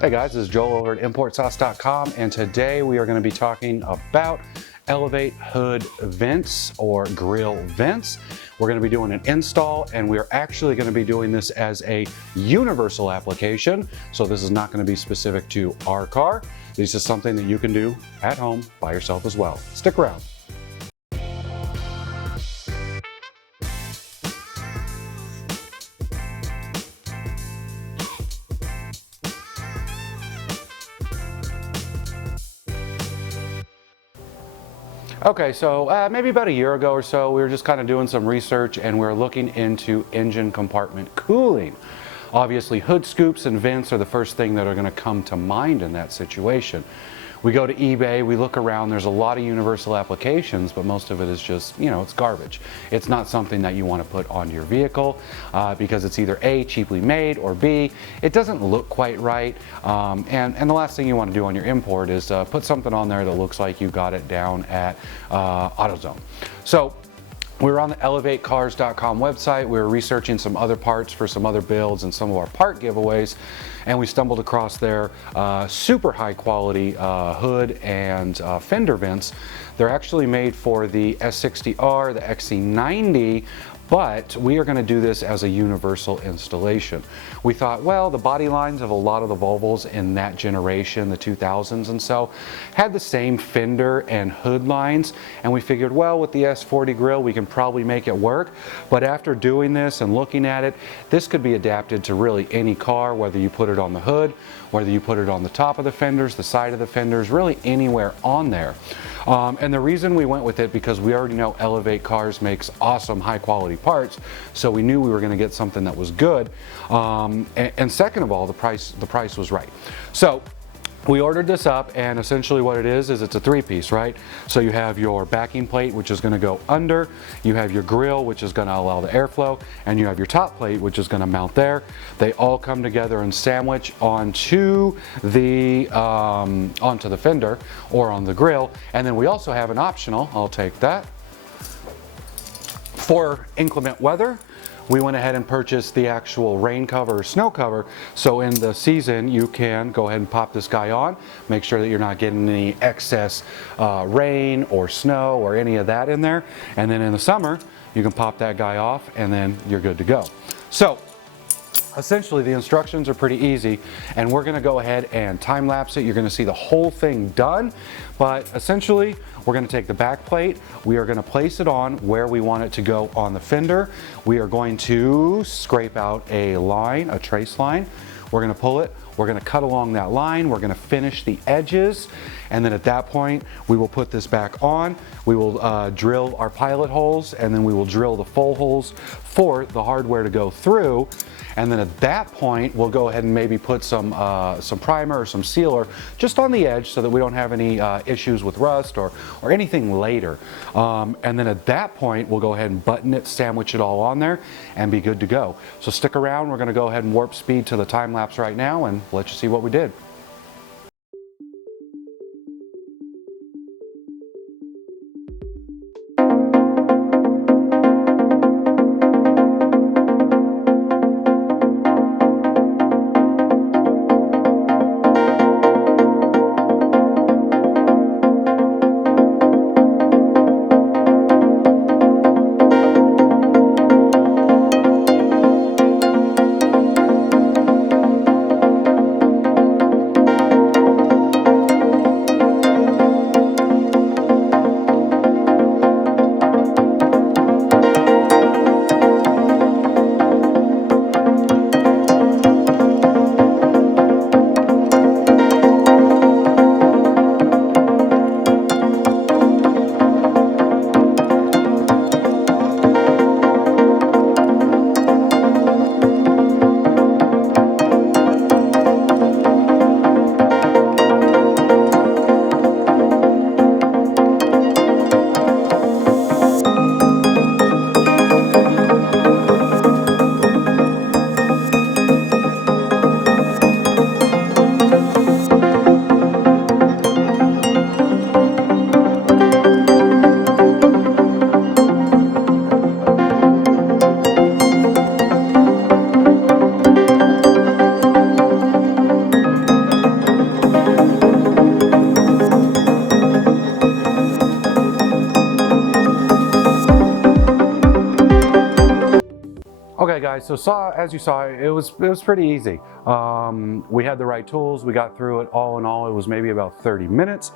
Hey guys, this is Joel over at ImportSauce.com, and today we are going to be talking about Elevate hood vents or grill vents. We're going to be doing an install, and we're actually going to be doing this as a universal application. So this is not going to be specific to our car. This is something that you can do at home by yourself as well. Stick around. Okay, so maybe about a year ago or so, we were just kind of doing some research and we were looking into engine compartment cooling. Obviously, hood scoops and vents are the first thing that are going to come to mind in that situation. We go to eBay, we look around, there's a lot of universal applications, but most of it is just, it's garbage. It's not something that you want to put on your vehicle because it's either A, cheaply made, or B, it doesn't look quite right. And the last thing you want to do on your import is put something on there that looks like you got it down at AutoZone. So we were on the ElevateCars.com website. We were researching some other parts for some other builds and some of our part giveaways, and we stumbled across their super high quality hood and fender vents. They're actually made for the S60R, the XC90, but we are going to do this as a universal installation. We thought, well, the body lines of a lot of the Volvos in that generation, the 2000s and so, had the same fender and hood lines, and we figured, well, with the S40 grill, we can probably make it work. But after doing this and looking at it, this could be adapted to really any car, whether you put it on the hood, whether you put it on the top of the fenders, the side of the fenders, really anywhere on there. And the reason we went with it, because we already know Elevate Cars makes awesome high quality parts, so we knew we were going to get something that was good. And second of all, the price was right. So we ordered this up, and essentially what it is it's a three-piece, right? So you have your backing plate, which is going to go under, you have your grill, which is going to allow the airflow, and you have your top plate, which is going to mount there. They all come together and sandwich onto the fender or on the grill. And then we also have an optional, I'll take that, for inclement weather. We went ahead and purchased the actual rain cover or snow cover, so in the season you can go ahead and pop this guy on, make sure that you're not getting any excess rain or snow or any of that in there, and then in the summer you can pop that guy off and then you're good to go. So essentially the instructions are pretty easy, and we're going to go ahead and time lapse it. You're going to see the whole thing done, but essentially we're going to take the back plate, we are going to place it on where we want it to go on the fender. We are going to scrape out a line, a trace line. We're going to pull it, we're going to cut along that line, we're going to finish the edges, and then at that point we will put this back on. We will drill our pilot holes, and then we will drill the full holes for the hardware to go through. And then at that point we'll go ahead and maybe put some primer or some sealer just on the edge so that we don't have any issues with rust or anything later. And then at that point we'll go ahead and button it, sandwich it all on there, and be good to go. So stick around, we're going to go ahead and warp speed to the time lapse right now and let you see what we did. guys, so as you saw, it was pretty easy. We had the right tools, we got through it. All in all, it was maybe about 30 minutes.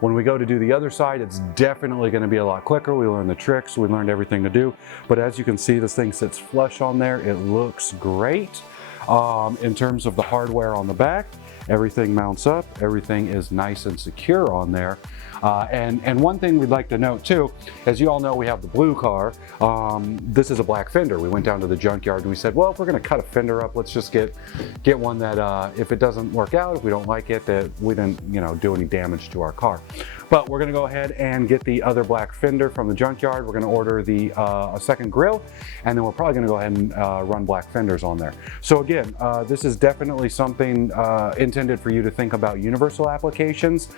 When we go to do the other side, it's definitely going to be a lot quicker. We learned the tricks, we learned everything to do. But as you can see, this thing sits flush on there. It looks great. In terms of the hardware on the back, everything mounts up, everything is nice and secure on there. And one thing we'd like to note too, as you all know, we have the blue car. This is a black fender. We went down to the junkyard and we said, well, if we're going to cut a fender up, let's just get one that if it doesn't work out, if we don't like it, that we didn't do any damage to our car. But we're going to go ahead and get the other black fender from the junkyard. We're going to order a second grill, and then we're probably going to go ahead and run black fenders on there. So again, this is definitely something intended for you to think about universal applications,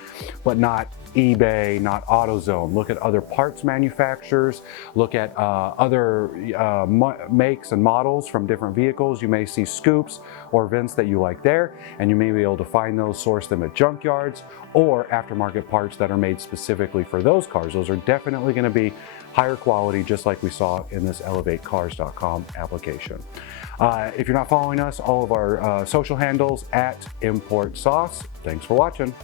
but not eBay, not AutoZone. Look at other parts manufacturers, look at other makes and models from different vehicles. You may see scoops or vents that you like there, and you may be able to find those, source them at junkyards or aftermarket parts that are made specifically for those cars. Those are definitely going to be higher quality, just like we saw in this ElevateCars.com application. If you're not following us, all of our social handles @ImportSauce. Thanks for watching.